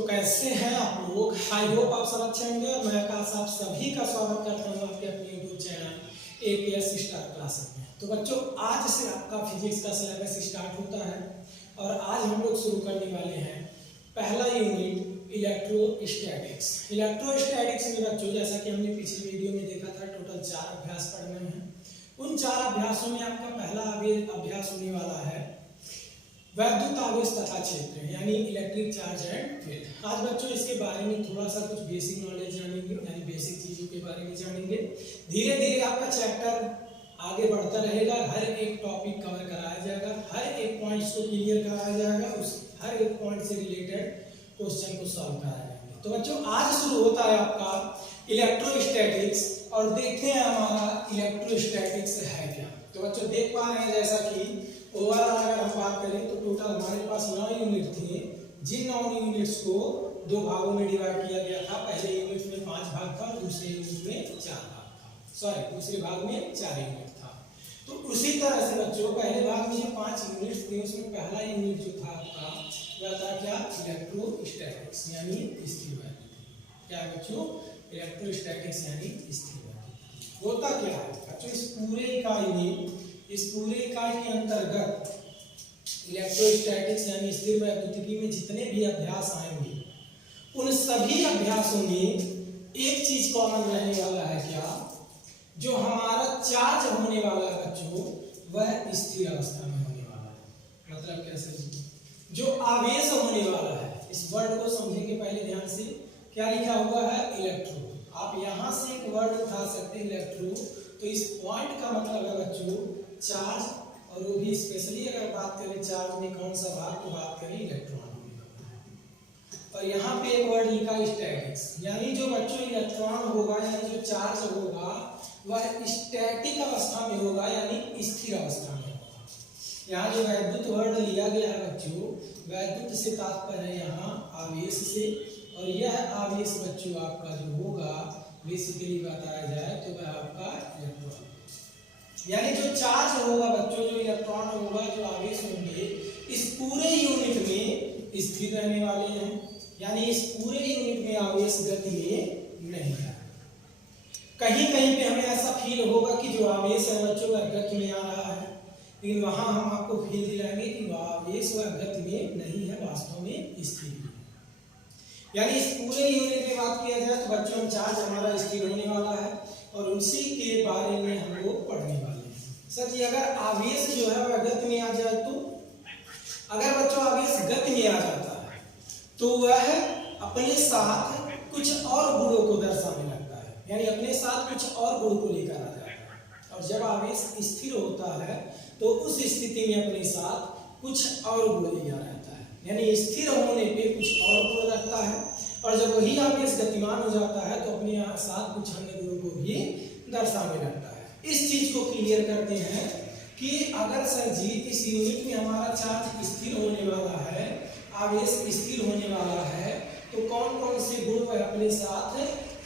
तो कैसे हैं आप लोग? आई होप आप सब अच्छे होंगे और मैं आकाश आप सभी का स्वागत करता हूँ आपके अपने YouTube channel APS star classes में। तो बच्चों, आज से आपका फिजिक्स का सिलेबस स्टार्ट होता है और आज हम लोग शुरू करने वाले हैं पहला यूनिट इलेक्ट्रोस्टैटिक्स। इलेक्ट्रोस्टैटिक्स में बच्चों, जैसा कि हमने पिछली वीडियो में देखा था, टोटल 4 अभ्यास पढ़ने हैं। उन 4 अभ्यासों में आपका पहला अभ्यास होने वाला है वैद्युत आवेश तथा क्षेत्र, यानी इलेक्ट्रिक चार्ज एंड फील्ड। आज बच्चों इसके बारे में थोड़ा सा कुछ बेसिक नॉलेज जानेंगे, यानी बेसिक चीजों के बारे में जानेंगे। धीरे धीरे आपका चैप्टर आगे बढ़ता रहेगा, हर एक टॉपिक कवर कराया जाएगा, हर एक पॉइंट्स को क्लियर कराया जाएगा, उस हर एक पॉइंट से रिलेटेड क्वेश्चन को सॉल्व कराया जाएगा। तो बच्चों, आज शुरू होता है आपका इलेक्ट्रोस्टैटिक्स और देखते हैं हमारा इलेक्ट्रोस्टैटिक्स है क्या। तो बच्चों देख पा रहे हैं, जैसा कि ओवरऑल अगर हम बात करें तो टोटल हमारे पास 9 यूनिट थे, जिन 9 यूनिट्स को 2 भागों में डिवाइड किया गया था। पहले यूनिट में 5 भाग था और दूसरे यूनिट में 4 भाग था, दूसरे भाग में 4 यूनिट था। तो उसी तरह से बच्चों, पहले भाग में जो 5 यूनिट्स थे उसमें पहला यूनिट जो था आपका वह था क्या? इलेक्ट्रोस्टैटिक्स, यानी स्थिर वैद्युत। क्या है बच्चों? इलेक्ट्रोस्टैटिक्स यानी स्थिर वैद्युत। होता क्या है बच्चों, इस पूरे इकाई के अंतर्गत इलेक्ट्रोस्टैटिक्स यानी स्थिर वैद्युतिकी में जितने भी अभ्यास आएंगे, उन सभी अभ्यासों में एक चीज कॉमन रहने वाला है। क्या? जो हमारा चार्ज होने वाला है बच्चों, वह स्थिर अवस्था में होने वाला है। मतलब कैसे? जो आवेश होने वाला है, इस वर्ड को समझेंगे पहले ध्यान से। क्या लिखा हुआ है? इलेक्ट्रो। आप यहां से एक वर्ड उठा सकते हैं इलेक्ट्रो, तो इस पॉइंट का मतलब है बच्चों चार्ज, और वो भी स्पेशली अगर बात करें चार्ज में कौन सा भाग, तो बात करें इलेक्ट्रॉन। और यहाँ पे एक वर्ड लिखा स्टैटिक्स, यानी जो बच्चों इलेक्ट्रॉन होगा, यानी जो चार्ज होगा वह स्टैटिक अवस्था में होगा, यानी स्थिर अवस्था में होगा। यहाँ जो वैद्युत वर्ड लिया गया है बच्चों, वैद्युत से तात्पर्य है यहाँ आवेश से, और यह आवेश बच्चों आपका जो होगा, बेसिकली बताया जाए तो वह आपका इलेक्ट्रॉन, यानी जो चार्ज होगा बच्चों, जो इलेक्ट्रॉन होगा, जो आवेश होंगे, इस पूरे यूनिट में स्थिर रहने वाले हैं। यानी इस पूरे यूनिट में आवेश गति में नहीं है। कहीं कहीं पे हमें ऐसा फील होगा कि जो आवेश है बच्चों वह गति में आ रहा है, लेकिन वहां हम आपको फील दिलाएंगे कि वह आवेश वह गति में नहीं है, वास्तव में स्थिर है। यानी इस पूरे यूनिट में बात किया जाए तो बच्चों चार्ज हमारा स्थिर होने वाला है, और उसी के बारे में हम लोग पढ़ने वाले हैं। सर जी, अगर आवेश जो है वह गति में आ जाए तो? अगर बच्चों आवेश गति में आ जाता है तो वह अपने साथ कुछ और गुणों को दर्शाने लगता है, यानी अपने साथ कुछ और गुण को लेकर आ जाता है। और जब आवेश स्थिर होता है तो उस स्थिति में अपने साथ कुछ और गुण लिया रहता है, यानी स्थिर होने पे कुछ और गुण रखता है, और जब वही आवेश गतिमान हो जाता है तो अपने साथ कुछ अन्य गुणों को भी दर्शाने लगता है। इस चीज को क्लियर करते हैं कि अगर सर जी इस यूनिट में हमारा चार्ज स्थिर होने वाला है, आवेश स्थिर होने वाला है, तो कौन कौन से गुण वह अपने साथ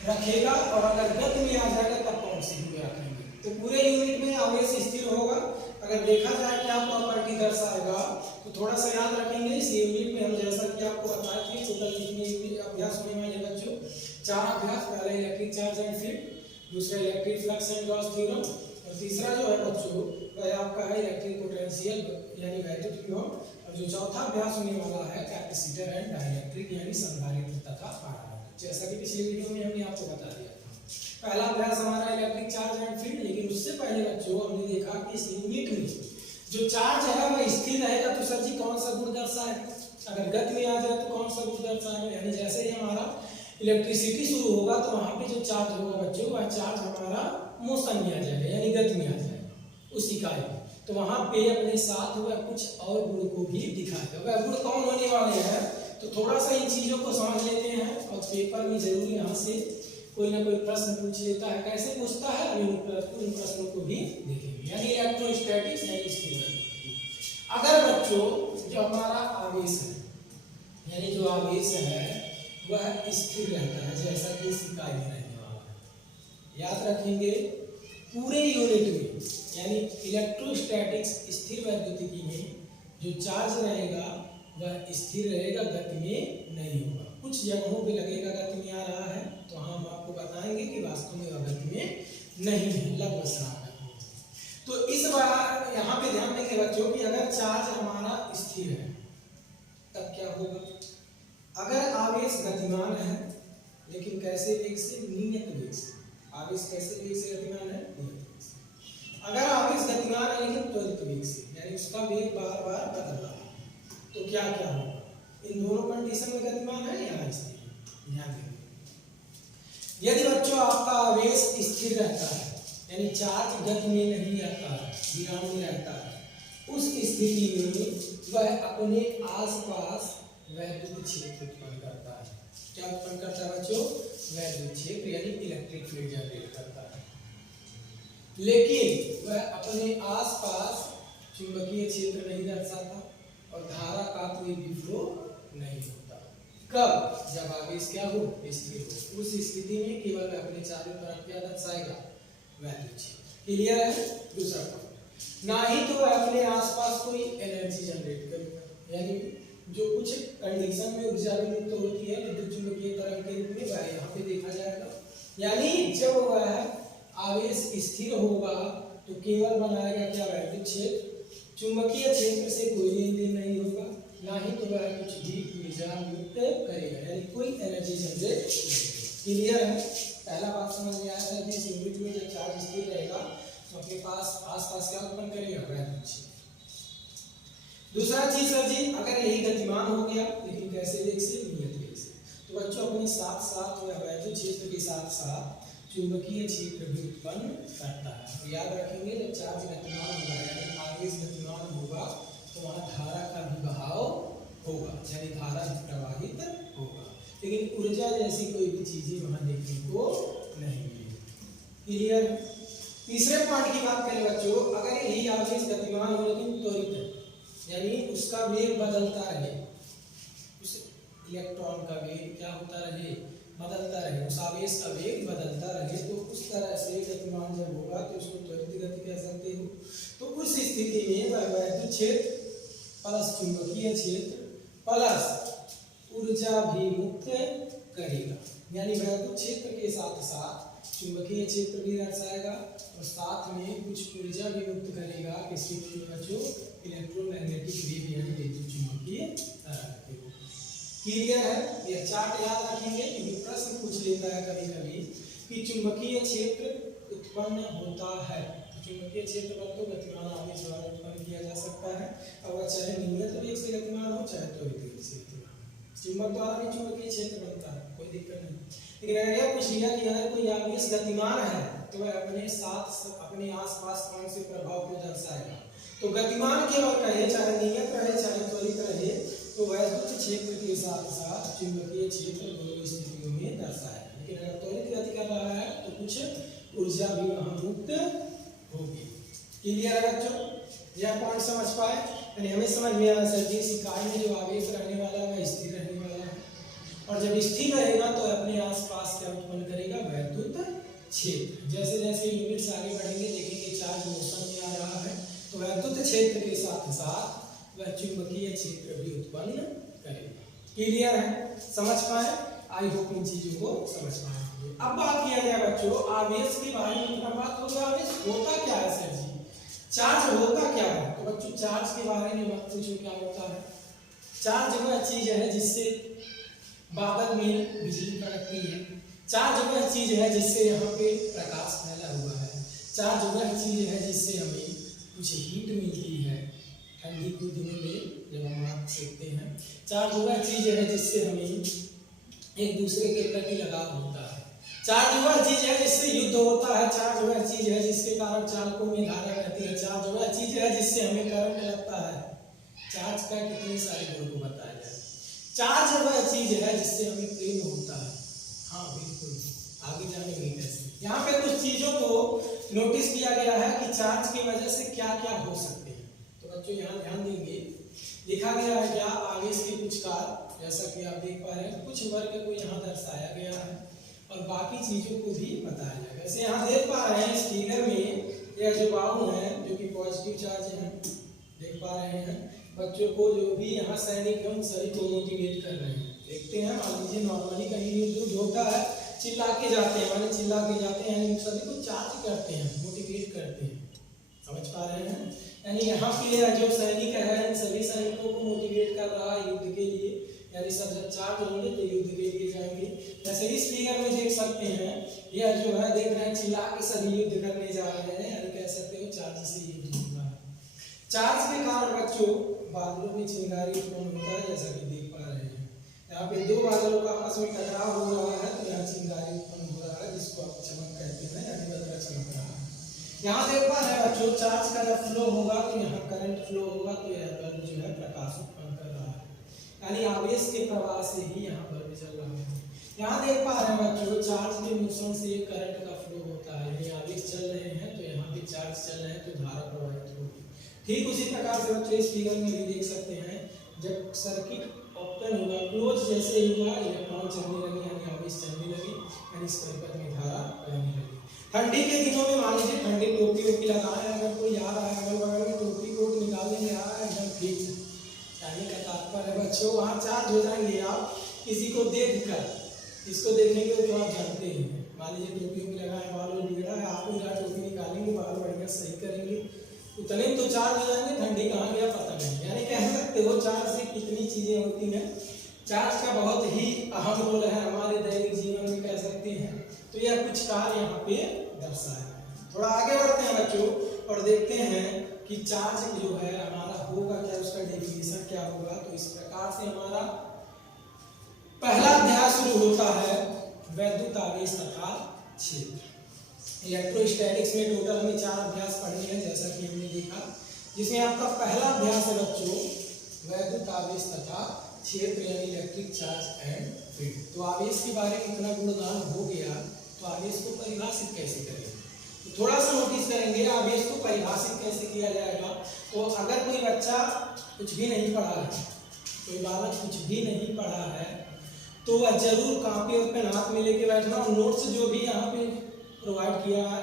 रखेगा, और अगर गति में आ जाएगा तब कौन से गुण रखेंगे। तो पूरे यूनिट में आवेश स्थिर होगा। अगर देखा जाए क्या प्रॉपर्टी दर्शाएगा, तो थोड़ा सा याद रखेंगे। इस यूनिट में हम जैसा कि आपको बताए थे, टोटल कितने अभ्यास होने वाले बच्चों? 4 अभ्यास। पहला इलेक्ट्रिक चार्ज एंड फील्ड, दूसरा electric flux and Gauss theorem, और तीसरा जो है बच्चों वह आपका है इलेक्ट्रिक पोटेंशियल यानी वैद्युत विभव, और जो चौथा अभ्यास होने वाला है कैपेसिटर एंड डाइलेक्ट्रिक यानी संधारित्र तथा परावर्तक, जैसा कि पिछले वीडियो में हमने आपको बता दिया था। पहला अभ्यास हमारा इलेक्ट्रिक चार्ज एंड फील्ड, लेकिन उससे पहले बच्चों हमने देखा कि इस यूनिट में जो चार्ज है वह स्थिर रहेगा, तो सर जी कौन सा गुण दर्शाएगा? अगर गति में आ जाए तो कौन सा गुण दर्शाएगा? यानी जैसे ही हमारा इलेक्ट्रिसिटी शुरू होगा तो वहां पे जो चार्ज होगा बच्चों, वह चार्ज हमारा मोशन में आ जाएगा, यानी गति में आ जाएगा उस इकाई में, तो वहां पे अपने साथ वह कुछ और गुण को भी दिखाएगा। वह गुण कौन होने वाले हैं? तो थोड़ा सा इन चीजों को समझ लेते हैं, और पेपर में जरूर यहाँ से कोई ना कोई प्रश्न पूछ लेता है। कैसे पूछता है, उन प्रश्नों को भी देखेंगे। यानी इलेक्ट्रोस्टैटिक्स यानी स्थिर वैद्युतिकी। अगर बच्चों जो हमारा आवेश है, यानी जो आवेश है वह स्थिर रहता है, जैसा कि इस इकाई में रहने वाला है, याद रखेंगे पूरे यूनिट में, यानी इलेक्ट्रोस्टैटिक्स स्थिर वैद्युतिकी में जो चार्ज रहेगा वह स्थिर रहेगा, गति में नहीं होगा। कुछ जगहों पे लगेगा गति में आ रहा है, तो हम आपको बताएंगे कि वास्तव में वह गति में नहीं है, लगभग समान है। तो इस बार यहाँ पे ध्यान देंगे बच्चों कि अगर चार्ज हमारा स्थिर है तब क्या होगा। अगर आवेश गतिमान है लेकिन कैसे वेग से, नियत वेग से। आवेश कैसे वेग से गतिमान है, नियत वेग से। अगर आवेश गतिमान है लेकिन त्वरित वेग से, यानी उसका वेग बार बार बदल रहा है, तो क्या क्या होगा। इन दोनों कंडीशन में गतिमान है या स्थिर है, ध्यान देंगे। यदि बच्चों आपका आवेश स्थिर रहता है यानी चार्ज गति में नहीं रहता है, विराम में रहता है, उस स्थिति में वह अपने आसपास वैद्युत क्षेत्र उत्पन्न करता है। क्या उत्पन्न करता है बच्चों, वैद्युत क्षेत्र यानी इलेक्ट्रिक फील्ड जनरेट करता है। लेकिन वह अपने आसपास चुंबकीय क्षेत्र नहीं दर्शाता और धारा का कोई भी फ्लो नहीं होता। कब, जब आवेश क्या हो, स्थिर हो। उस स्थिति में केवल वह अपने चारों तरफ क्या दर्शाएगा, वैद्युत क्षेत्र। क्लियर है। दूसरा पॉइंट, ना ही तो वह अपने आसपास कोई एनर्जी जनरेट करेगा, यानी जो कुछ कंडीशन में ऊर्जा विमुक्त होती है विद्युत चुंबकीय तरंग के रूप में, वह यहाँ पे देखा जाएगा। यानी जब वह आवेश स्थिर होगा तो केवल बनाएगा क्या, वैद्युत क्षेत्र। चुंबकीय क्षेत्र से कोई लेन देन नहीं होगा, ना ही तो वह कुछ भी ऊर्जा मुक्त करेगा, यानी कोई एनर्जी जनरेट नहीं। क्लियर है। पहला बात समझ में आया था कि इस यूनिट में जब चार्ज स्थिर रहेगा तो अपने पास आसपास क्या उत्पन्न करेगा, वैद्युत क्षेत्र। दूसरा चीज सर जी, अगर यही गतिमान हो गया लेकिन कैसे वेग से, नियत वेग से, तो बच्चों अपने साथ साथ वैद्युत क्षेत्र के साथ साथ चुंबकीय क्षेत्र भी उत्पन्न करता है। तो याद रखेंगे जब चार्ज गतिमान होगा यानी आवेश गतिमान होगा तो वहाँ धारा का भी बहाव होगा, यानी धारा भी प्रवाहित होगा, लेकिन ऊर्जा जैसी कोई भी चीजें वहाँ देखने को नहीं मिलेगी। क्लियर। तीसरे पॉइंट की बात करें बच्चों, अगर यही आवेश गतिमान हो लेकिन त्वरित है यानी उसका वेग बदलता रहे, उस इलेक्ट्रॉन का वेग क्या होता रहे, बदलता रहे, उस आवेश का वेग बदलता रहे, तो उस तरह से गतिमान जब होगा तो उसको त्वरित गति कह सकते हो। तो उस स्थिति में वह वैद्युत क्षेत्र प्लस चुंबकीय क्षेत्र प्लस ऊर्जा भी मुक्त करेगा, यानी वैद्युत क्षेत्र के साथ साथ चुंबकीय क्षेत्र भी दर्शाएगा और साथ में कुछ ऊर्जा भी मुक्त करेगा। किसके थ्रू बच्चों, इलेक्ट्रोमैग्नेटिक वेव यानी विद्युत चुंबकीय तरंग। क्लियर है। ये चार्ट याद रखेंगे क्योंकि प्रश्न पूछ लेता है कभी कभी कि चुंबकीय क्षेत्र उत्पन्न होता है। तो चुंबकीय क्षेत्र पर तो गतिमान आवेश द्वारा उत्पन्न किया जा सकता है, और वह चाहे नियत वेग से गतिमान हो चाहे त्वरित वेग से गतिमान हो। चुंबक द्वारा भी चुंबकीय क्षेत्र बनता है, कोई दिक्कत नहीं। लेकिन अगर यह पूछ लिया कि अगर कोई आवेश गतिमान है तो वह अपने साथ अपने आसपास कौन से प्रभाव को दर्शाएगा। तो गतिमान केवल रहे, चाहे नियत रहे चाहे त्वरित रहे, तो वैद्युत क्षेत्र के साथ साथ चुंबकीय क्षेत्र दोनों स्थितियों में दर्शाएगा। लेकिन अगर त्वरित गति कर रहा है तो कुछ ऊर्जा भी वहां मुक्त होगी। क्लियर है बच्चों, यह पॉइंट समझ पाए। यानी हमें समझ में आया सर जी, इस इकाई में जो आवेश रहने वाला है वह स्थिर रहने वाला है, और जब स्थिर रहेगा तो अपने आसपास क्या उत्पन्न करेगा, वैद्युत क्षेत्र। जैसे जैसे यूनिट्स आगे बढ़ेंगे देखेंगे चार्ज मोशन में आ रहा है तो वैद्युत क्षेत्र के साथ साथ वह चुंबकीय क्षेत्र भी उत्पन्न करेगा। क्लियर है, समझ पाए। आई होप इन चीजों को समझ पाए। अब बात किया जाए बच्चों आवेश के बारे में। इतना बात हो गया आवेश होता क्या है सर जी, चार्ज होता क्या है। तो बच्चों चार्ज के बारे में मत पूछो क्या होता है। चार्ज वह चीज है जिससे बादल में बिजली कड़कती है, चार्ज वह चीज है जिससे यहाँ पे प्रकाश फैला हुआ है, चार्ज वह चीज है जिससे हमें कुछ हीट मिलती है ठंडी के दिनों में जब हम आग सेकते हैं। चार्ज वह चीज है जिससे हमें एक दूसरे के प्रति लगाव होता है, चार्ज वह चीज है जिससे युद्ध होता है, चार्ज वह चीज है जिसके कारण चालकों में धारा रहती है, चार्ज वह चीज है जिससे हमें करंट लगता है। चार्ज का कितने सारे गुण को बताया जाए। चार्ज वह चीज है जिससे हमें प्रेम होता है। हाँ बिल्कुल, आगे जाने कैसे। यहाँ पे कुछ चीजों को नोटिस किया गया है कि चार्ज की वजह से क्या क्या हो सकते हैं। तो बच्चों यहाँ ध्यान देंगे, लिखा गया है क्या, आवेश के कुछ कार्य, जैसा कि आप देख पा रहे हैं कुछ वर्ग को यहाँ दर्शाया गया है और बाकी चीजों को भी बताया जाएगा। जैसे यहाँ देख पा रहे हैं इस फिगर में यह जो बाहु है जो कि पॉजिटिव चार्ज है, देख पा रहे हैं बच्चों को जो भी यहाँ सैनिक है उन सभी को मोटिवेट कर रहे हैं। देखते हैं, मान लीजिए नॉर्मली कहीं युद्ध होता है, चिल्ला के जाते हैं, माने चिल्ला के जाते हैं, यानी सभी को चार्ज करते हैं, मोटिवेट करते हैं। समझ पा रहे हैं? यानी यहाँ पे जो सैनिक है इन सभी सैनिकों को मोटिवेट कर रहा है युद्ध के लिए, यानी सब जब चार्ज होंगे तो युद्ध के लिए जाएंगे। जैसे इस फिगर में देख सकते हैं, यह जो है देख रहे हैं चिल्ला के सभी युद्ध करने जा रहे हैं, यानी कह सकते हो चार्ज से युद्ध होगा। चार्ज के कारण बच्चों बादलों में चिंगारी उत्पन्न होता है, जैसा कि देख पा रहे हैं। यहाँ पे दो बादलों का आपस में टकराव हो रहा है तो यहाँ चिंगारी उत्पन्न हो रहा है, जिसको आप चमक कहते हैं, यानी बदला चमक रहा है। यहाँ देख पा रहे हैं बच्चों, चार्ज का जब फ्लो होगा तो यहाँ करंट फ्लो होगा तो यह बल्ब जो है प्रकाश उत्पन्न कर रहा है, यानी आवेश के प्रवाह से ही यहाँ बल्ब चल रहा है। यहाँ देख पा रहे हैं बच्चों, चार्ज के मोशन से करंट का फ्लो होता है, यानी आवेश चल रहे हैं तो यहाँ पे चार्ज चल रहे हैं तो धारा प्रवाहित होगी। ठीक उसी प्रकार से बच्चों इस फिगर में भी देख सकते हैं, जब सर्किट ओपन होगा, क्लोज जैसे ही हुआ, इलेक्ट्रॉन चलने लगे, यानी आवेश चलने लगे, यानी इस परिपथ में धारा बहने लगी। ठंडी के दिनों में मान लीजिए ठंडी टोपी वोपी लगाए, अगर कोई आ रहा है अगल बगल में, टोपी कोट निकालने में आ रहा है एकदम ठीक है, यानी का तात्पर्य है बच्चों वहाँ चार्ज हो जाएंगे। आप किसी को देख कर, इसको देखेंगे तो आप जानते हैं, मान लीजिए टोपी वोपी लगाए, बाल बिगड़ा है, आप जहाँ टोपी निकालेंगे, बाल बढ़िया सही करेंगे, उतने तो चार्ज हो जाएंगे, ठंडी कहाँ गया पता नहीं। यानी कह सकते हो चार्ज से कितनी चीजें होती हैं। चार्ज का बहुत ही अहम रोल है हमारे दैनिक जीवन में, कह सकते हैं। तो यह कुछ कार्य यहाँ पे दर्शाया है। थोड़ा आगे बढ़ते हैं बच्चों और देखते हैं कि चार्ज जो है हमारा होगा क्या, उसका डेफिनेशन क्या होगा। तो इस प्रकार से हमारा पहला अध्याय शुरू होता है वैद्युत आवेश तथा क्षेत्र। इलेक्ट्रोस्टैटिक्स में टोटल हमें 4 अभ्यास पढ़ने हैं, जैसा कि हमने देखा, जिसमें आपका पहला अभ्यास है बच्चों वैद्युत आवेश तथा क्षेत्र, यानी इलेक्ट्रिक चार्ज एंड फील्ड। तो आवेश के बारे में इतना गुणगान हो गया, तो आवेश को परिभाषित कैसे करें, तो थोड़ा सा नोटिस करेंगे आवेश को परिभाषित कैसे किया जाएगा। तो अगर कोई बच्चा कुछ भी नहीं पढ़ा है, कोई बालक कुछ भी नहीं पढ़ा है, तो वह जरूर कॉपी और पेन हाथ में लेके बैठना, और नोट्स जो भी यहाँ पे प्रोवाइड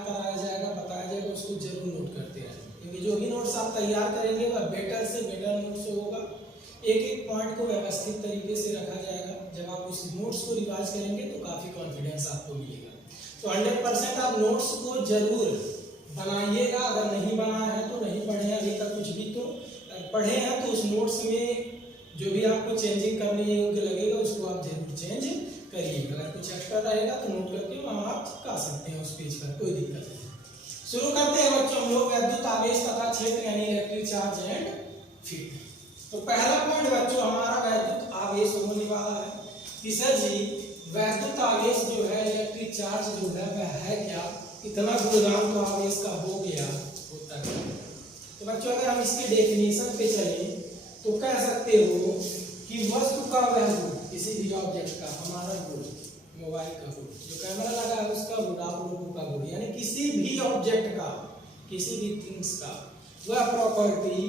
कराया जाएगा, बताया जाएगा, उसको जरूर नोट करते रहें, क्योंकि जो भी नोट्स आप तैयार करेंगे वह बेटर से बेटर नोट्स होगा। एक एक पॉइंट को व्यवस्थित तरीके से रखा जाएगा। जब आप उस नोट्स को रिवाइज करेंगे तो काफ़ी कॉन्फिडेंस आपको मिलेगा। तो 100% आप नोट्स को जरूर बनाइएगा। अगर नहीं बनाया है तो नहीं पढ़े अभी तक कुछ भी, तो पढ़े हैं तो उस नोट्स में जो भी आपको चेंजिंग करने योग्य लगेगा उसको आप जरूर चेंज करिएगा। अगर कुछ एक्स्ट्रा रहेगा तो नोट करके वहाँ आप चिपका सकते हैं उस पेज पर, कोई दिक्कत नहीं। शुरू करते हैं बच्चों हम लोग वैद्युत आवेश तथा क्षेत्र, यानी इलेक्ट्रिक चार्ज एंड फील्ड। तो पहला पॉइंट बच्चों हमारा वैद्युत आवेश होने वाला है कि सर जी वैद्युत आवेश जो है, इलेक्ट्रिक चार्ज जो है वह है क्या, इतना गुणगान तो आवेश का हो गया होता है। तो बच्चों अगर हम इसके डेफिनेशन पे चलें तो कह सकते हो कि वस्तु का वह गुण, किसी भी ऑब्जेक्ट का, हमारा गुण, मोबाइल का गुण, जो कैमरा लगा है उसका गुण, आप लोगों का गुण, यानी किसी भी ऑब्जेक्ट का, किसी भी थिंग्स का वह प्रॉपर्टी,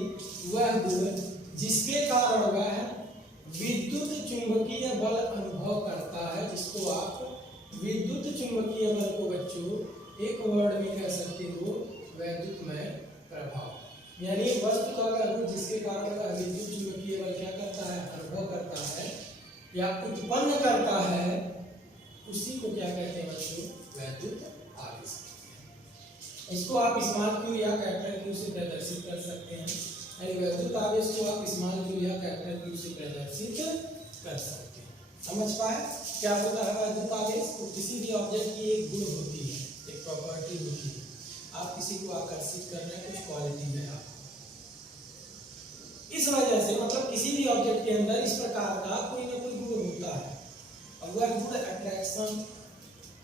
वह गुण जिसके कारण वह विद्युत चुंबकीय बल अनुभव करता है, जिसको आप विद्युत चुंबकीय बल को बच्चों एक वर्ड में कह सकते हो वैद्युतमय प्रभाव। यानी वस्तु का वह गुण जिसके कारण वह विद्युत चुंबकीय बल क्या करता है, अनुभव करता है या उत्पन्न करता है, उसी को क्या कहते हैं बच्चों, वैद्युत आवेश। इसको आप स्मॉल क्यू या कैपिटल क्यू से प्रदर्शित कर सकते हैं। वैद्युत आवेश को आप स्मॉल क्यू या कैपिटल क्यू से प्रदर्शित कर सकते हैं। समझ पाए क्या होता है वैद्युत आवेश? तो किसी भी ऑब्जेक्ट की एक गुण होती है, एक प्रॉपर्टी होती है, आप किसी को आकर्षित कर रहे हैं, कुछ क्वालिटी है आप, इस वजह से मतलब किसी भी ऑब्जेक्ट के अंदर इस प्रकार का कोई ना कोई गुण होता है, और वह गुण अट्रैक्शन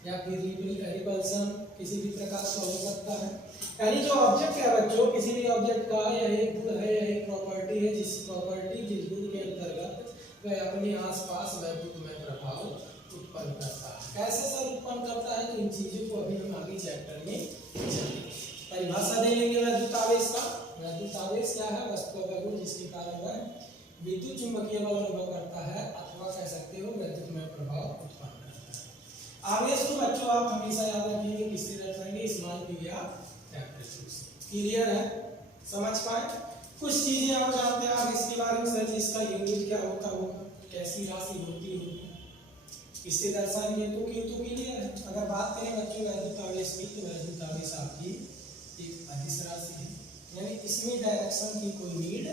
या फिर रिपल्सन किसी भी प्रकार का हो सकता है। यानी जो ऑब्जेक्ट है बच्चों, किसी भी ऑब्जेक्ट का यह एक गुण है, यह एक प्रॉपर्टी है, जिस गुण के अंतर्गत वह अपने आसपास वैद्युतमय प्रभाव उत्पन्न करता है। कैसे सर उत्पन्न करता है, तो इन चीजों को अभी हम आगे चैप्टर में जानेंगे। परिभाषा दे लेंगे वैद्युत आवेश का। वैद्युत आवेश क्या है, वस्तु का गुण जिसके कारण वह विद्युत चुंबकीय बल अनुभव करता है, अथवा कह सकते हो वैद्युतमय प्रभाव उत्पन्न करता है। आवेश को बच्चों आप हमेशा याद रखेंगे, किससे रखेंगे, स्मॉल क्यू या कैपिटल क्यू से। क्लियर है, समझ पाए? कुछ चीजें आप जानते हैं आप इसके बारे में, सर जी इसका यूनिट क्या होता होगा, कैसी राशि होती होगी, इससे दर्शाएंगे तो क्लियर है। अगर बात करें बच्चों वैद्युत आवेश की, तो वैद्युत आवेश आपकी एक अदिश राशि है, यानी इसमें डायरेक्शन की कोई नीड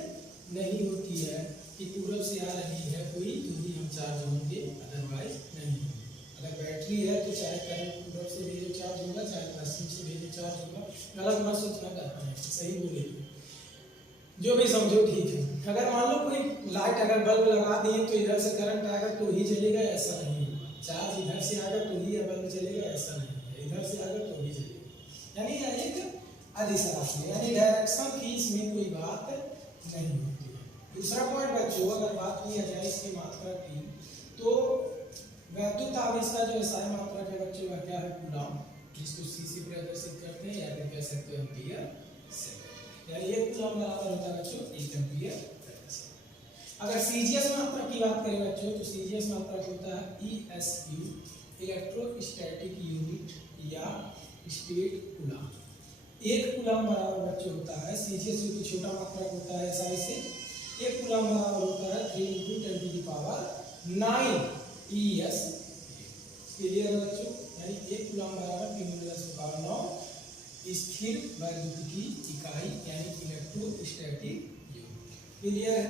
नहीं होती है कि पूरब से आ रही है कोई तो ही हम चार्ज होंगे, अदरवाइज नहीं। अगर बैटरी है तो चाहे करंट पूरब से भेजो चार्ज होगा, चाहे पश्चिम से भेजो चार्ज होगा। गलत मत सोचना करना है, सही बोले जो भी समझो ठीक है। अगर मान लो कोई लाइट अगर बल्ब लगा दिए तो इधर से करंट आएगा तो ही जलेगा, ऐसा नहीं होगा। चार्ज इधर से आएगा तो ही बल्ब जलेगा, ऐसा नहीं है। इधर से आएगा तो ही जलेगा, यानी यह एक अदिश राशि है, यानी डायरेक्शन की इसमें कोई बात नहीं होती है। दूसरा पॉइंट बच्चों, अगर बात की जाए इसकी मात्रा की, तो वैद्युत आवेश का जो SI मात्रक है बच्चों का क्या है, कूलम, जिसको C से प्रदर्शित करते हैं, या फिर कह सकते हैं एम्पीयर सेकंड, यानी एक कूलम बराबर होता है बच्चों 1 एम्पीयर प्रति सेकंड। अगर CGS मात्रक की बात करें बच्चों, तो CGS मात्रक होता है ESU, इलेक्ट्रोस्टैटिक यूनिट या स्टेट कूलम। एक कूलम बराबर बच्चों होता है, CGS जो कि छोटा मात्रक होता है SI से, एक कूलम बराबर होता है 3 × 10⁹ ES। क्लियर है बच्चों, यानी एक कूलम बराबर 3 × 10⁹ स्थिर वैद्युतिकी इकाई, यानी इलेक्ट्रोस्टैटिक यूनिट। क्लियर है।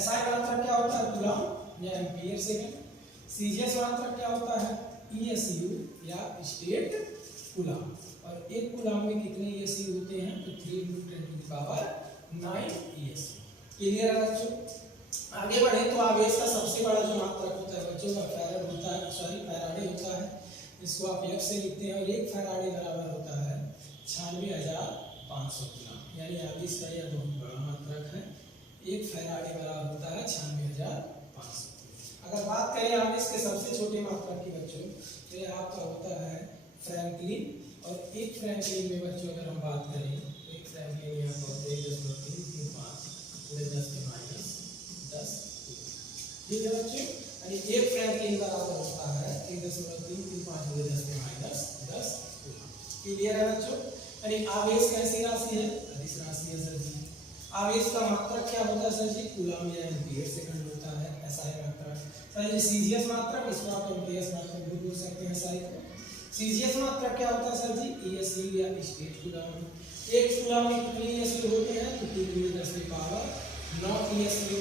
SI मात्रक क्या होता है, कूलम या एम्पीयर सेकंड। CGS मात्रक क्या होता है, ESU या स्टेट कूलम। और एक कूलम में कितने ESU होते हैं, तो 3 × 10⁹ ESU। क्लियर है बच्चों। आगे बढ़े तो आवेश का सबसे बड़ा जो मात्रक होता है बच्चों का फैराड होता है, फैराडे होता है। इसको आप F से लिखते हैं, और एक फैराडे बराबर होता है 96,500 कूलम, यानी आवेश का यह बहुत बड़ा मात्रक है। एक फैराडे बराबर होता है 96,500। अगर बात करें आवेश के सबसे छोटे मात्रक की बच्चों, तो यह आपका होता है फ्रैंकलिन। और एक फ्रैंकलिन में बच्चों अगर हम बात करें, तो एक फ्रैंकलिन यहाँ पर 1.335 पूरे 10⁻10। ठीक है बच्चों, यानी एक फ्रैंकलिन बराबर होता है 1.335 पूरे 10⁻10। क्लियर है बच्चों। यानी आवेश कैसी राशि है, अदिश राशि है सर जी। आवेश का मात्रक क्या होता है सर जी, कूलम या एम्पीयर सेकंड होता है SI मात्रक। सर जी CGS मात्रक, इसको आप एम्पीयर मात्रक भी बोल सकते हैं SI को। CGS मात्रक क्या होता है सर जी, ESU या स्टेट कूलम। एक कूलम में कितने ESU होते हैं, तो 3 × 10⁹ ESU।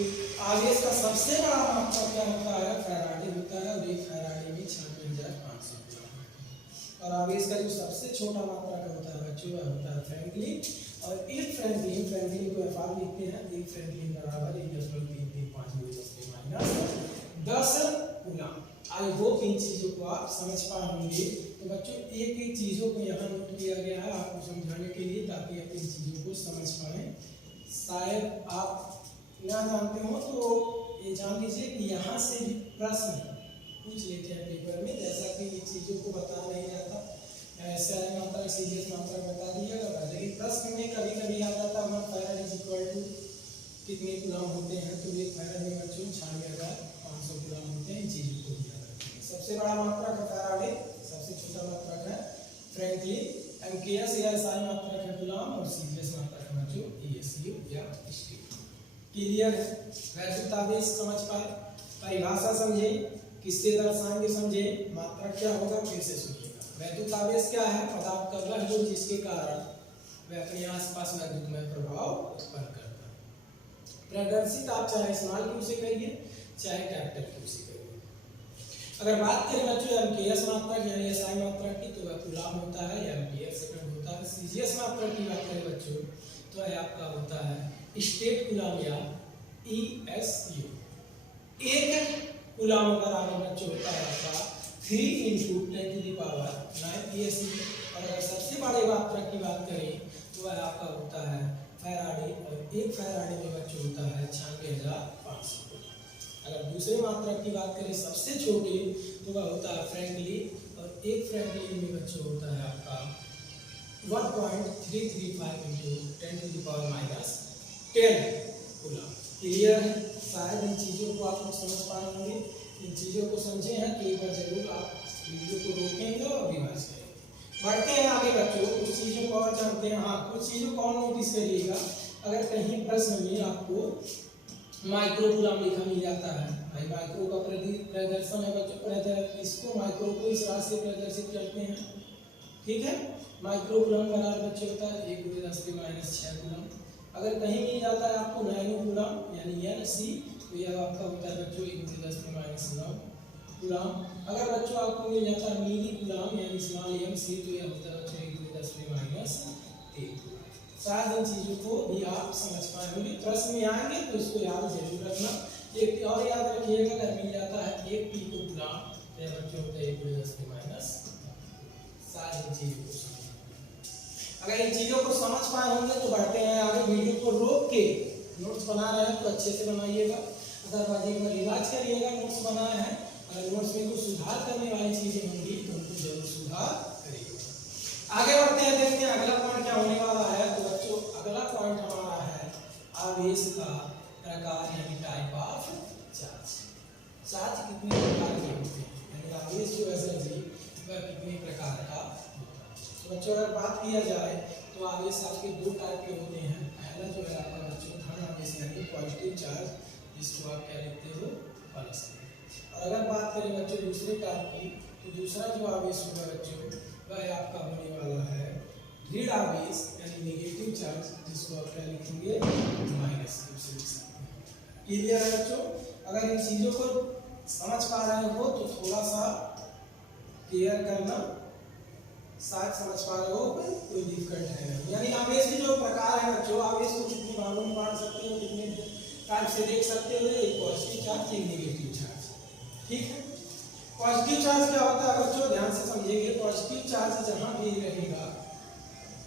आवेश का सबसे बड़ा मात्रक क्या होता है, फैराडे होता है, और एक फैराडे में 96,500 कूलम। और आवेश का जो सबसे छोटा मात्रक होता है बच्चों वह होता है फ्रैंकलिन। और एक फ्रैंकलिन को FR लिखते हैं, एक फ्रैंकलिन बराबर 1.335 10 कूलम। आई होप इन चीजों को आप समझ पाए होंगे। तो बच्चों एक एक चीजों को यहाँ नोट किया गया है आपको समझाने के लिए, ताकि आप इन चीजों को समझ पाए। शायद आप ना जानते हो तो ये जान लीजिए कि यहाँ से भी प्रश्न पूछ लेते हैं पेपर में, जैसा कि इन चीजों को बता नहीं जाता। ऐसा मात्रा CGS मात्रा बता दिया, लेकिन प्रश्न में कभी कभी आ जाता है फैराड इज इक्वल टू कितने कूलम होते हैं, तो एक फैराड में बच्चों 96,500 कूलम होते हैं। इन चीजों को सबसे बड़ा मात्रक है फैराडे, सबसे छोटा मात्रक है फ्रैंकलिन। एम्पीयर या SI मात्रक है कूलम, और CGS मात्रक है बच्चों ESU या स्टेट। क्लियर है। वैद्युत आवेश समझ पाए, परिभाषा समझे, किससे दर्शाएंगे समझे, मात्रक क्या होगा फिर से सुनिएगा। वैद्युत आवेश क्या है, पदार्थ का वह गुण जिसके कारण वह अपने आसपास वैद्युतमय प्रभाव उत्पन्न करता है। प्रदर्शित आप चाहे स्मॉल क्यू से करिए, चाहे कैपिटल क्यू से करिए। अगर बात करें बच्चों एम्पीयर मात्रक यानी SI मात्रक की, तो वह कूलम होता है या एम्पीयर सेकंड होता है। CGS मात्रक की बात करें बच्चों, तो यह आपका होता है स्टेट कूलम या ESU। एक कूलम बराबर बच्चों होता है आपका 3 × 10⁹ ESU। और अगर सबसे बड़े मात्रक की बात करें तो वह आपका होता है फैराडे, और एक फैराडे में बच्चों होता है 96,500। अगर दूसरे मात्रक की बात करें सबसे छोटे, तो वह होता है फ्रैंकलिन, और एक फ्रैंकलिन में बच्चों होता है आपका 1.335 × 10⁻10 कूलम। क्लियर है। शायद इन चीज़ों को आप लोग समझ पाए होंगे। इन चीज़ों को समझे हैं तो एक बार जरूर आप वीडियो को रोकेंगे और रिवाइज करेंगे। बढ़ते हैं आगे बच्चों, कुछ चीज़ों को और जानते हैं। हाँ, कुछ चीज़ों को और नोटिस करिएगा। अगर कहीं प्रश्न में आपको माइक्रो कूलम लिखा मिल जाता है भाई। माइक्रो का प्रदर्शन है बच्चों, इसको माइक्रो को इस राशि से प्रदर्शित करते हैं, ठीक है। माइक्रो कूलम बराबर बच्चों होता है 1×10⁻⁶ कूलम। अगर कहीं मिल जाता है आपको नैनो कूलम यानी NC, तो यह आपका होता है बच्चों 1×10⁻⁹ कूलम। अगर बच्चों आपको मिल जाता है मिली कूलम यानी स्मॉल MC, तो यह होता है बच्चों 1×10⁻⁴ कूलम। शायद इन चीजों को भी आप समझ पाएंगे, प्रश्न में आएंगे तो इसको याद जरूर रखना। एक और याद रखिएगा, अगर मिल जाता है 1 पिको कूलम तो यह बच्चों होता है 1×10⁻⁻। शायद इन चीजों को अगर इन चीजों को समझ पाए होंगे तो बढ़ते हैं आगे। वीडियो को रोक के नोट्स बना रहे हैं तो अच्छे से बनाइएगा, अदरवाइज एक बार रिवाइज करिएगा। नोट्स बनाए हैं, अगर नोट्स में कुछ सुधार करने वाली चीजें होंगी तो उनको जरूर सुधार करिएगा। आगे बढ़ते हैं, देखते हैं अगला पॉइंट क्या होने वाला है। तो बच्चों अगला पॉइंट हमारा है आवेश का प्रकार यानी टाइप ऑफ चार्ज। चार्ज कितने प्रकार के होते हैं, यानी आवेश जो एनर्जी वह कितने प्रकार का होता है। तो बच्चों अगर बात किया जाए तो आवेश आपके 2 टाइप के होते हैं। पहला जो है आपका बच्चों धन आवेश यानी पॉजिटिव चार्ज, जिसको आप क्या लिखते हो प्लस। और अगर बात करें बच्चों दूसरे टाइप की, तो दूसरा जो आवेश होगा बच्चों वह आपका होने वाला है ऋण आवेश यानी नेगेटिव चार्ज, जिसको आप क्या लिखेंगे माइनस। क्लियर है बच्चों? अगर इन चीजों को समझ पा रहे हो तो थोड़ा सा क्लियर करना, शायद समझ पा रहे हो कोई दिक्कत है नहीं। यानी आवेश के जो प्रकार है बच्चों, आवेश को कितने भागों में बांट सकते हो, कितने टाइप से देख सकते हो, एक पॉजिटिव चार्ज एक नेगेटिव चार्ज, ठीक है। पॉजिटिव चार्ज क्या होता है बच्चों, ध्यान से समझिएगा। पॉजिटिव चार्ज जहां भी रहेगा,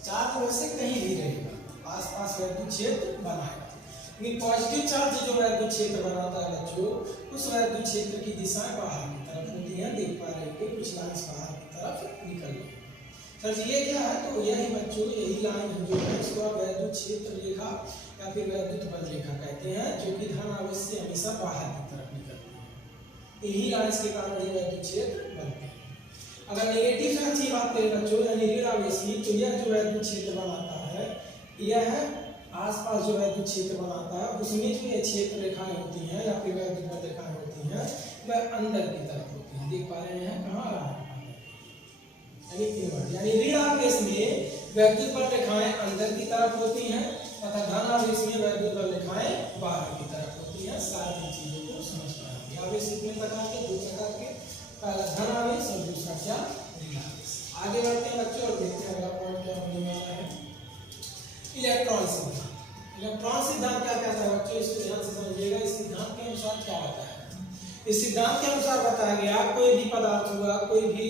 चार्ज वैसे कहीं भी रहेगा, आसपास वैद्युत क्षेत्र बनाएगा। लेकिन पॉजिटिव चार्ज जो वैद्युत क्षेत्र बनाता है बच्चों, उस वैद्युत क्षेत्र की दिशा बाहर की तरफ होती है। देख पा रहे हो कुछ लाइंस बाहर की तरफ निकल रही है। सर ये क्या है, तो यही बच्चों यही लाइन जो है इसको आप वैद्युत क्षेत्र रेखा या फिर वैद्युत बल रेखा कहते हैं, जो कि धन आवेश से हमेशा बाहर की तरफ निकलती है। यही लाइंस के कारण ये वैद्युत क्षेत्र बनते हैं। अगर नेगेटिव चार्ज की बात करें बच्चों यानी ऋण आवेश की, तो यह जो वैद्युत क्षेत्र बनाता है, यह आसपास जो वैद्युत क्षेत्र बनाता है उसमें जो ये क्षेत्र रेखाएं होती हैं या फिर वैद्युत बल रेखाएं होती हैं वह अंदर की तरफ होती हैं। देख पा रहे हैं कहाँ आ रहा है, यानी ऋण आवेश में वैद्युत बल रेखाएं अंदर की तरफ होती हैं तथा धन आवेश में वैद्युत बल रेखाएं बाहर की तरफ होती हैं। सारी इन चीजों को समझ पाएंगे। आवेश कितने प्रकार के, 2 प्रकार के, पहला धन आवेश और दूसरा क्या ऋण आवेश। आगे बढ़ते हैं बच्चों और देखते हैं अगला पॉइंट क्या होने वाला है, इलेक्ट्रॉन सिद्धांत। इलेक्ट्रॉन सिद्धांत क्या कहता है बच्चों, इसको ध्यान से समझिएगा। इस सिद्धांत के अनुसार क्या होता है, इस सिद्धांत के अनुसार बताया गया कोई भी पदार्थ हुआ, कोई भी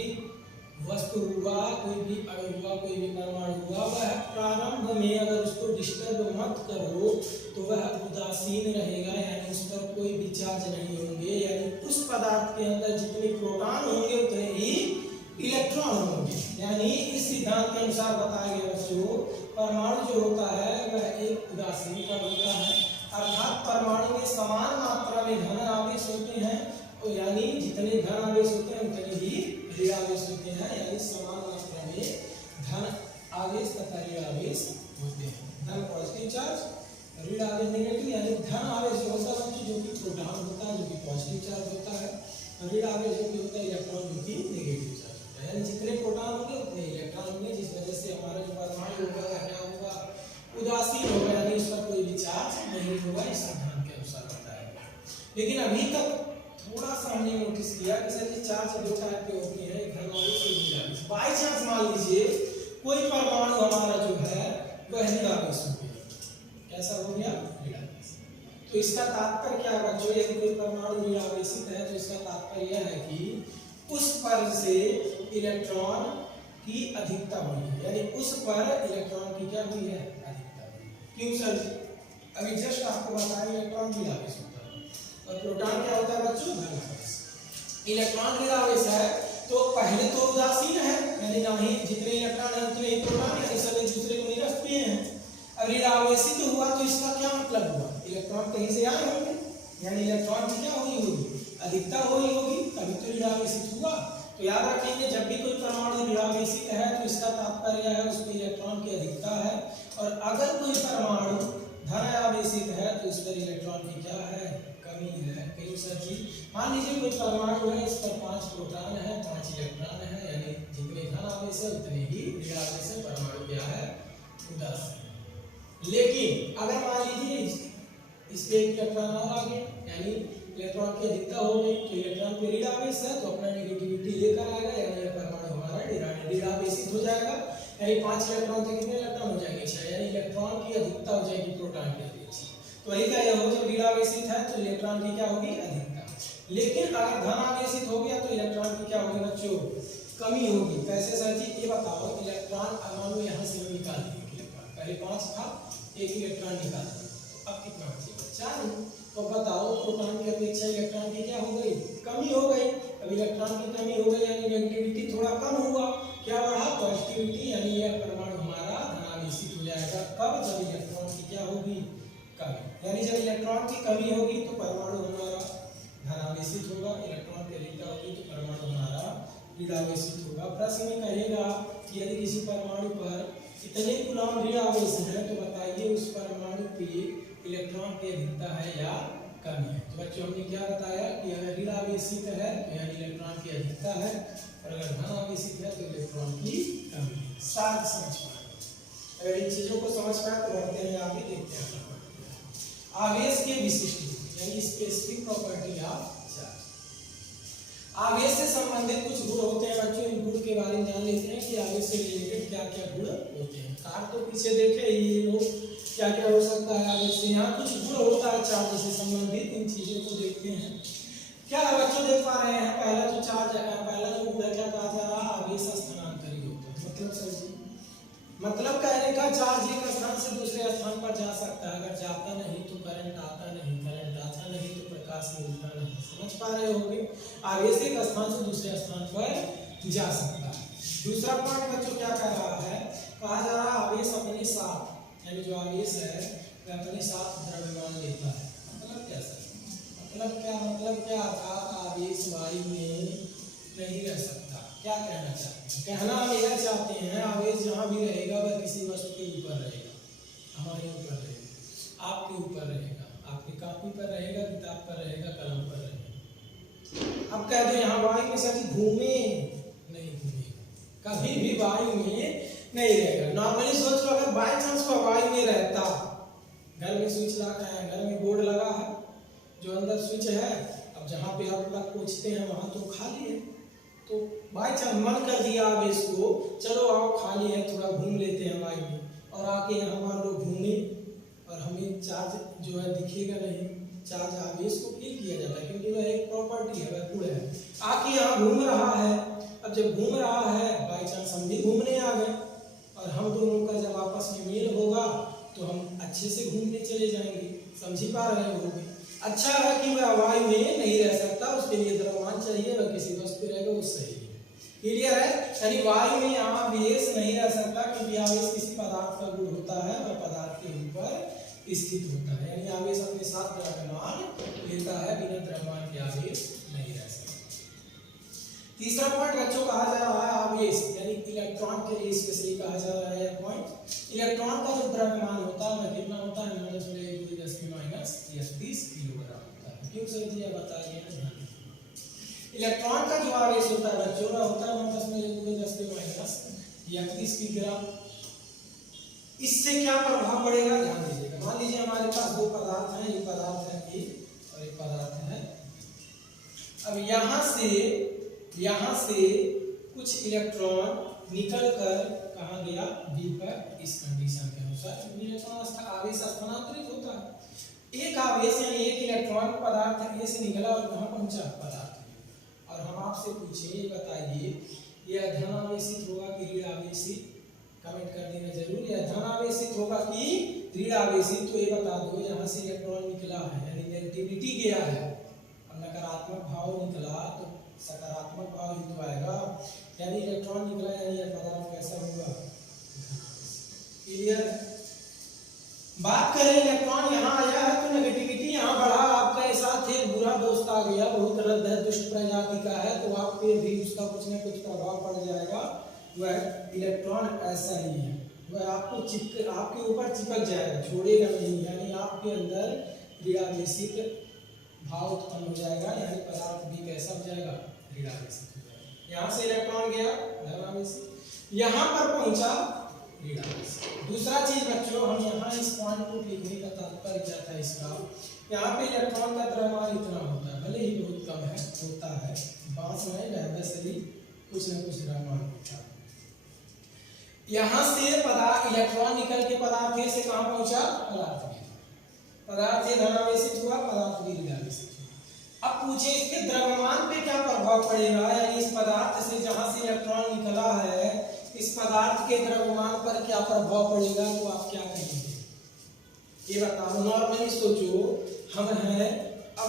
वस्तु हुआ, कोई भी अणु हुआ, कोई भी परमाणु हुआ, वह प्रारंभ में अगर उसको डिस्टर्ब मत करो तो वह उदासीन रहेगा, यानी उस पर कोई भी चार्ज नहीं होंगे। यानी उस पदार्थ के अंदर जितने प्रोटॉन होंगे उतने ही इलेक्ट्रॉन होंगे। यानी इस सिद्धांत के अनुसार बताया गया बच्चों परमाणु जो होता है वह एक उदासीन कण होता है, अर्थात परमाणु में समान मात्रा में धन आवेश होते हैं, यानी जितने धन आवेश होते हैं उतने ही ऋण आवेश होते हैं। यानी समान मात्रा में धन आवेश तथा ऋण आवेश होते हैं। धन पॉजिटिव चार्ज, ऋण आवेश नेगेटिव। यानी धन आवेश जो होता है जो कि प्रोटॉन होता है, जो कि पॉजिटिव चार्ज होता है, और ऋण आवेश जो कि होता है इलेक्ट्रॉन, जो कि नेगेटिव चार्ज होता है। यानी जितने प्रोटॉन होंगे उतने इलेक्ट्रॉन होंगे, जिस वजह से हमारा जो परमाणु होगा क्या होगा, उदासीन होगा, यानी उस पर कोई भी चार्ज नहीं होगा। इस सिद्धांत के अनुसार बताया गया। लेकिन अभी तक थोड़ा सा हमने नोटिस किया कि सर ये चार्ज 2 टाइप के होते हैं, धन आवेश और ऋण आवेश। बाई चांस मान लीजिए कोई परमाणु हमारा जो है वह ऋण आवेश हो गया, कैसा हो गया ऋण आवेश, तो इसका तात्पर्य क्या है बच्चों, यदि कोई परमाणु ऋण आवेशित है तो इसका तात्पर्य यह है कि उस पर से इलेक्ट्रॉन की अधिकता हुई है। यानी उस पर इलेक्ट्रॉन की क्या हुई है, अधिकता हुई। क्यों सर, अभी जस्ट आपको बताया इलेक्ट्रॉन ऋण आवेश होता है और प्रोटॉन क्या होता है बच्चों, धन आवेश। इलेक्ट्रॉन ऋण आवेश है तो पहले तो उदासीन है, यानी ना ही जितने इलेक्ट्रॉन है उतने ही प्रोटॉन है, सब एक दूसरे को निरस्त किए हैं। अब ऋण आवेशित तो हुआ तो इसका क्या मतलब हुआ, इलेक्ट्रॉन कहीं से आए होंगे, यानी इलेक्ट्रॉन की क्या हुई होगी, अधिकता हुई होगी, तभी तो ऋण आवेशित हुआ। तो याद रखेंगे जब भी कोई परमाणु ऋण आवेशित है तो इसका तात्पर्य है उसमें इलेक्ट्रॉन की अधिकता है, और अगर कोई परमाणु धन आवेशित है तो इस पर इलेक्ट्रॉन की क्या है, कमी है। क्यों सर जी? मान लीजिए कोई परमाणु है, इस पर 5 प्रोटॉन है, 5 इलेक्ट्रॉन है, यानी जितने धन आवेश है उतने ही ऋण आवेश है। परमाणु क्या है, 10 है। लेकिन अगर मान लीजिए इस पे एक इलेक्ट्रॉन और आ गया, यानी इलेक्ट्रॉन की अधिकता हो गई, तो इलेक्ट्रॉन पे ऋण आवेश है तो अपना नेगेटिविटी लेकर आएगा, यानी परमाणु हमारा ऋण आवेशित हो जाएगा। यानी 5 इलेक्ट्रॉन से कितने इलेक्ट्रॉन हो जाएंगे, 6, यानी इलेक्ट्रॉन की अधिकता हो जाएगी प्रोटॉन की अपेक्षा। तो वही का यह हो, जब ऋण आवेशित है तो इलेक्ट्रॉन की क्या होगी, अधिकता। लेकिन अगर धन आवेशित हो गया तो इलेक्ट्रॉन की क्या होगी बच्चों, कमी होगी। कैसे सर जी? ये बताओ, इलेक्ट्रॉन अमानो यहाँ से हम निकाल देंगे, पहले 5 था, एक इलेक्ट्रॉन निकाल दिया, अब कितना बचेगा, 4। तो बताओ प्रोटॉन की अपेक्षा इलेक्ट्रॉन की क्या हो गई, कमी हो गई। अब इलेक्ट्रॉन की कमी हो गई यानी नेगेटिविटी थोड़ा कम हुआ, क्या बढ़ा, पॉजिटिविटी, यानी यह परमाणु हमारा धनावेशित हो जाएगा। कब? जब इलेक्ट्रॉन की क्या होगी, कमी। यानी जब इलेक्ट्रॉन की कमी होगी तो परमाणु हमारा धनावेशित होगा, इलेक्ट्रॉन की अधिकता होगी तो परमाणु हमारा ऋणावेशित होगा। प्रश्न में कहेगा कि यदि किसी परमाणु पर इतने कूलम ऋण आवेश है तो बताइए उस परमाणु पे इलेक्ट्रॉन की अधिकता है या कमी है। तो बच्चों हमने क्या बताया कि अगर ऋण आवेशित है तो यानी इलेक्ट्रॉन की अधिकता है, और अगर धन आवेशित है तो इलेक्ट्रॉन की कमी है। साथ समझ पाए, अगर इन चीजों को समझ पाए तो बढ़ते हैं आगे, देखते हैं आवेश के विशिष्ट यानी स्पेसिफिक प्रॉपर्टी ऑफ चार्ज। आवेश से संबंधित कुछ गुण होते हैं बच्चों, इन गुण के बारे में जान लेते हैं कि आवेश से रिलेटेड क्या क्या गुण होते हैं। कार तो पीछे देखे ये लोग क्या क्या हो सकता है आवेश से, यहाँ कुछ गुण होता है चार्ज से संबंधित, इन चीजों को देखते हैं। क्या है बच्चों, देख पा रहे हैं पहला जो चार्ज है, पहला जो गुण है क्या कहा जा रहा है, आवेश स्थानांतरित होता है। मतलब सर जी, मतलब कहने का चार्ज एक स्थान से दूसरे स्थान पर जा सकता है, अगर जाता नहीं तो करंट आता नहीं, करंट आता नहीं तो प्रकाश मिलता नहीं। समझ पा रहे होंगे, आवेश एक स्थान से दूसरे स्थान पर जा सकता है। दूसरा पॉइंट बच्चों क्या कह रहा है, कहा जा रहा है आवेश अपने साथ, यानी जो आवेश है वह अपने साथ द्रव्यमान लेता है। मतलब क्या सर, मतलब क्या अर्थात आवेश वायु में नहीं रह सकता। क्या कहना चाहते हैं, कहना हम यह चाहते हैं आवेश जहाँ भी रहेगा वह किसी वस्तु के ऊपर रहेगा, हमारे ऊपर रहेगा, आपके ऊपर रहेगा, आपकी कॉपी पर रहेगा, किताब पर रहेगा, कलम पर रहेगा। अब कहते हैं यहाँ वायु में सर घूमे नहीं, घूमेगा कभी भी वायु में नहीं रहेगा। नॉर्मली सोच लो अगर बाई चांस को वायु में रहता, घर में स्विच लगा है, घर में बोर्ड लगा है, जो अंदर स्विच है, अब जहाँ पे आप प्लग पहुँचते हैं वहाँ तो खाली है, तो बाई चांस मन कर दिया आवेश को, चलो आओ खाली है थोड़ा घूम लेते हैं वायु में, और आके यहाँ मान लो घूमे और हमें चार्ज जो है दिखेगा नहीं, चार्ज आवेश को फील किया जाता है क्योंकि वह एक प्रॉपर्टी है, वह गुण है। आके यहाँ घूम रहा है, अब जब घूम रहा है बाई चांस हम भी घूमने आ गए, और हम दोनों का जब आपस में मेल होगा तो हम अच्छे से घूमने चले जाएंगे। समझी पा रहे होंगे। अच्छा है कि वह वायु में नहीं रह सकता, उसके लिए द्रव्यमान चाहिए, वह किसी वस्तु पे रहेगा वो सही है। क्लियर है, यानी वायु में आवेश नहीं रह सकता क्योंकि आवेश किसी पदार्थ का गुण होता है, वह पदार्थ के ऊपर स्थित होता है, यानी आवेश अपने साथ द्रव्यमान लेता है, बिना द्रव्यमान के आवेश नहीं रह सकता। तीसरा पॉइंट बच्चों कहा जा रहा है आवेश यानी इलेक्ट्रॉन के लिए स्पेशली कहा जा रहा है पॉइंट, इलेक्ट्रॉन का जो द्रव्यमान होता है वह कितना होता है, -10⁻³ किलोग्राम होता है। क्यों सर जी बताइए ना, इलेक्ट्रॉन का जो आवेश होता है बच्चों का होता है 10⁻³ किलोग्राम। इससे क्या प्रभाव पड़ेगा ध्यान दीजिएगा। मान लीजिए हमारे पास दो पदार्थ हैं, एक पदार्थ है ए और एक पदार्थ है, अब यहाँ से कुछ इलेक्ट्रॉन निकल कर कहाँ गया, बी पर, इस कंडीशन के अनुसार इलेक्ट्रॉन आवेश स्थानांतरित होता है। एक आवेश यानी एक इलेक्ट्रॉन पदार्थ ए से निकला और कहाँ पहुंचा, पदार्थ में। और हम आपसे पूछे ये बताइए यह धन आवेशित होगा कि ऋण आवेशित, कमेंट कर देना जरूर, यह धन आवेशित होगा कि ऋण आवेशित। तो ये बता दो, यहाँ से इलेक्ट्रॉन निकला है यानी नेगेटिविटी गया है, अब नकारात्मक भाव निकला तो सकारात्मक भाव ही तो आएगा, यानी इलेक्ट्रॉन निकला यानी यह पदार्थ कैसा होगा, क्लियर। बात करें इलेक्ट्रॉन यहाँ आया है तो नेगेटिविटी यहाँ बढ़ा, आपके साथ एक बुरा दोस्त आ गया, बहुत रद्द है, दुष्ट प्रजाति का है, तो आप पे भी उसका कुछ न कुछ प्रभाव पड़ जाएगा। वह इलेक्ट्रॉन ऐसा ही है, वह आपको आपके ऊपर चिपक जाएगा, छोड़ेगा नहीं, यानी आपके अंदर ऋणावेशित भाव उत्पन्न हो जाएगा, यानी पदार्थ भी कैसा हो जाएगा, ऋणावेशित हो जाएगा। यहाँ से इलेक्ट्रॉन गया धनावेशित, यहाँ पर पहुंचा ऋणावेशित। दूसरा चीज बच्चों, हम यहाँ इस पॉइंट को लिखने का तात्पर्य क्या था इसका, यहाँ पे इलेक्ट्रॉन का द्रव्यमान इतना होता है, भले ही बहुत कम है, होता है, बांस में वैसे भी कुछ न कुछ द्रव्यमान होता है। यहाँ से पदार्थ इलेक्ट्रॉन निकल के पदार्थ ए से कहाँ पहुंचा, पदार्थ बी, पदार्थ ए धनावेशित हुआ, पदार्थ बी ऋणावेशित हुआ। अब पूछे इसके द्रव्यमान पे क्या प्रभाव पड़ेगा, यानी इस पदार्थ से जहां से इलेक्ट्रॉन निकला है इस पदार्थ के द्रव्यमान पर क्या प्रभाव पड़ेगा, तो आप क्या कहेंगे ये बताओ। नॉर्मली सोचो हम हैं, अब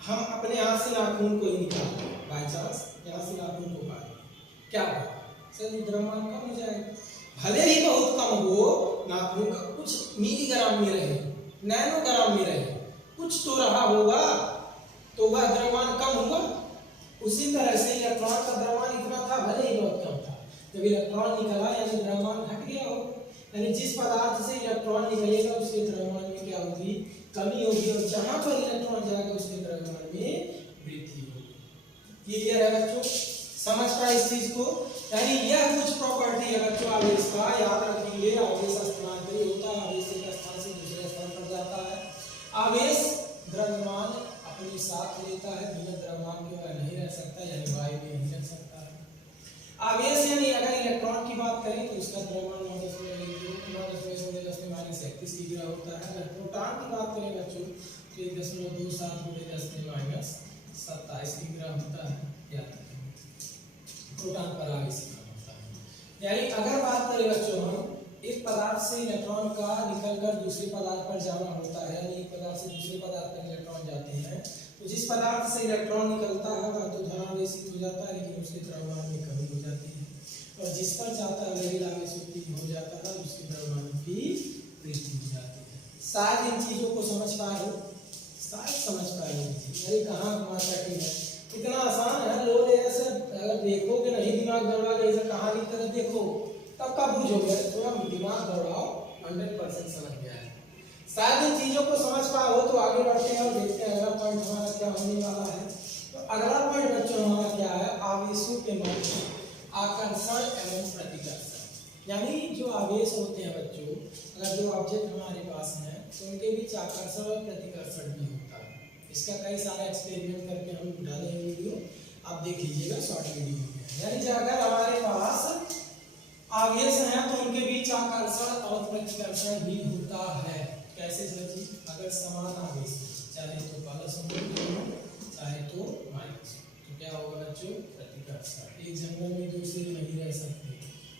हम अपने यहाँ से नाखून को ही निकालें, बाई चांस यहाँ से नाखून को काटें, क्या होगा सर, द्रव्यमान कम हो जाएगा, भले ही बहुत कम हो, नाखून का कुछ मिलीग्राम में रहे, नैनोग्राम में रहे, कुछ तो रहा होगा, तो वह द्रव्यमान कम होगा। उसी तरह से इलेक्ट्रॉन का द्रव्यमान इतना था, भले ही बहुत कम था, जब इलेक्ट्रॉन निकला यानी द्रव्यमान घट गया हो, यानी जिस पदार्थ से इलेक्ट्रॉन निकलेगा उसके द्रव्यमान में क्या होगी, कमी होगी, और जहां पर इलेक्ट्रॉन जाएगा उसके द्रव्यमान में वृद्धि होगी। क्लियर है बच्चों, समझ पाए इस चीज को, यानी यह कुछ प्रॉपर्टी है बच्चों आवेश का, याद रखेंगे। आवेश स्थानांतरित होता है, आवेश एक स्थान से दूसरे स्थान पर जाता है। आवेश द्रव्यमान अपने साथ लेता है, बिना द्रव्यमान के वह नहीं रह सकता, यानी वायु में नहीं रह सकता है। आवेश यानी अगर इलेक्ट्रॉन की बात करें तो इसका द्रव्यमान 9.10 किग्रा होता है। अगर प्रोटॉन की बात करें बच्चों तो 1.27 × 10⁻27 किग्रा होता है, याद रखेंगे प्रोटॉन पर आवेश होता है। यानी अगर बात करें बच्चों हम एक पदार्थ से इलेक्ट्रॉन का निकलकर दूसरे पदार्थ पर जाना होता है, यानी एक पदार्थ से दूसरे पदार्थ पर इलेक्ट्रॉन जाते हैं, तो जिस पदार्थ से इलेक्ट्रॉन निकलता है वह तो धनावेशित हो जाता है, लेकिन उसके द्रव्यमान में कमी हो जाती है, और जिस पर जाता है वह ऋणावेशित हो जाता है, उसके द्रव्यमान की वृद्धि हो जाती है। शायद इन चीजों को समझ पाए हो, शायद समझ पाए हो। अरे कहाँ हमारा कठिन है, इतना आसान है, लो ऐसे अगर देखोगे नहीं दिमाग दौड़ा के ऐसे कहानी की तरह देखो तब का बुझोगे, थोड़ा दिमाग दौड़ाओ 100% समझ में आए। शायद इन चीजों को समझ पाए हो तो आगे बढ़ते हैं और देखते हैं अगला पॉइंट हमारा क्या होने वाला है। तो अगला पॉइंट बच्चों हमारा क्या है, आवेशों के मध्य आकर्षण एवं प्रतिकर्षण। यानी जो आवेश होते हैं बच्चों, अगर जो ऑब्जेक्ट हमारे पास हैं तो उनके बीच आकर्षण और प्रतिकर्षण भी होता है। इसका कई सारा एक्सपेरिमेंट करके हम डालेंगे वीडियो, आप देख लीजिएगा शॉर्ट वीडियो में। यानी अगर हमारे पास आवेश हैं तो उनके बीच आकर्षण और प्रतिकर्षण भी होता है। कैसे समझिए, अगर समान आवेश चाहे तो प्लस हो चाहे तो माइनस, तो क्या होगा बच्चों, प्रतिकर्षण। एक जंगल में दूसरे नहीं रह सकते,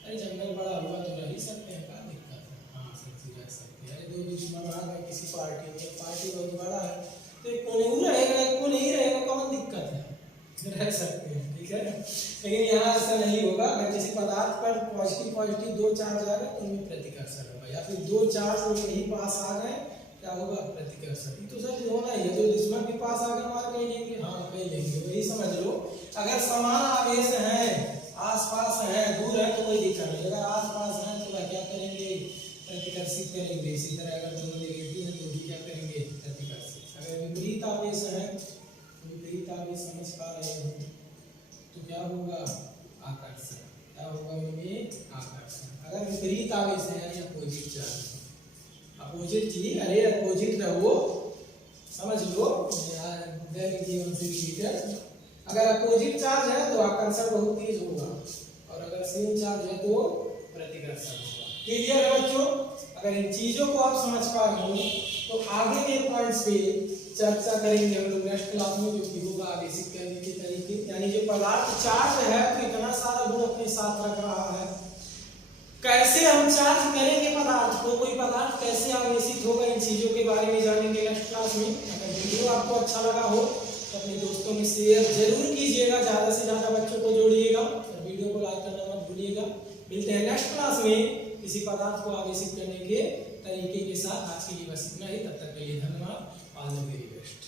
अरे जंगल बड़ा हुआ तो रह ही सकते हैं, क्या दिक्कत है, हाँ सब रह सकते हैं। अरे दो दुश्मन आ गए किसी पार्टी में, पार्टी बहुत बड़ा है तो एक को नहीं रहेगा एक को नहीं रहेगा, कौन दिक्कत है, रह सकते हैं, ठीक है। लेकिन यहाँ ऐसा नहीं होगा, अगर किसी पदार्थ पर पॉजिटिव दो चार्ज आ गए तो उनमें प्रतिकर्षण होगा, या फिर दो चार्ज यही पास आ गए क्या होगा, प्रतिकर्षण। तो सर होना ही है, जो दुश्मन के पास आ गए मार कहीं लेंगे, हाँ कहीं लेंगे, वही समझ लो। अगर समान आवेश है, आसपास है, दूर है तो कोई दिक्कत नहीं, अगर आसपास है तो वह क्या करेंगे, प्रतिकर्षित करेंगे। इसी तरह अगर दोनों नेगेटिव है तो भी क्या करेंगे, प्रतिकर्षित। अगर विपरीत आवेश है, विपरीत आवेश समझ पा रहे हो तो क्या होगा, आकर्षण। क्या होगा उनमें, आकर्षण। अगर विपरीत आवेश है यानी अपोजिट चार्ज, अपोजिट चीज, अरे अपोजिट रहो, समझ लो दैनिक जीवन से रिलेटेड। अगर अपोजिट चार्ज है तो आकर्षण बहुत तेज होगा, और अगर सेम चार्ज है तो प्रतिकर्षण होगा। क्लियर है बच्चों, अगर इन चीजों को आप समझ पा रहे हो तो आगे के पॉइंट्स पे चर्चा करेंगे हम लोग नेक्स्ट क्लास में, जो कि होगा आवेशित करने के तरीके। यानी जो पदार्थ चार्ज है तो इतना सारा गुण अपने साथ रख रहा है, कैसे हम चार्ज करेंगे पदार्थ को, कोई पदार्थ कैसे आवेशित होगा, इन चीजों के बारे में जानेंगे नेक्स्ट क्लास में। अगर वीडियो आपको अच्छा लगा हो तो अपने दोस्तों में शेयर जरूर कीजिएगा, ज्यादा से ज्यादा बच्चों को जोड़िएगा, और वीडियो को लाइक करना मत भूलिएगा। मिलते हैं नेक्स्ट क्लास में किसी पदार्थ को आवेशित करने के तरीके के साथ। आज के लिए बस इतना ही, तब तक के लिए धन्यवाद, ऑल द वेरी बेस्ट।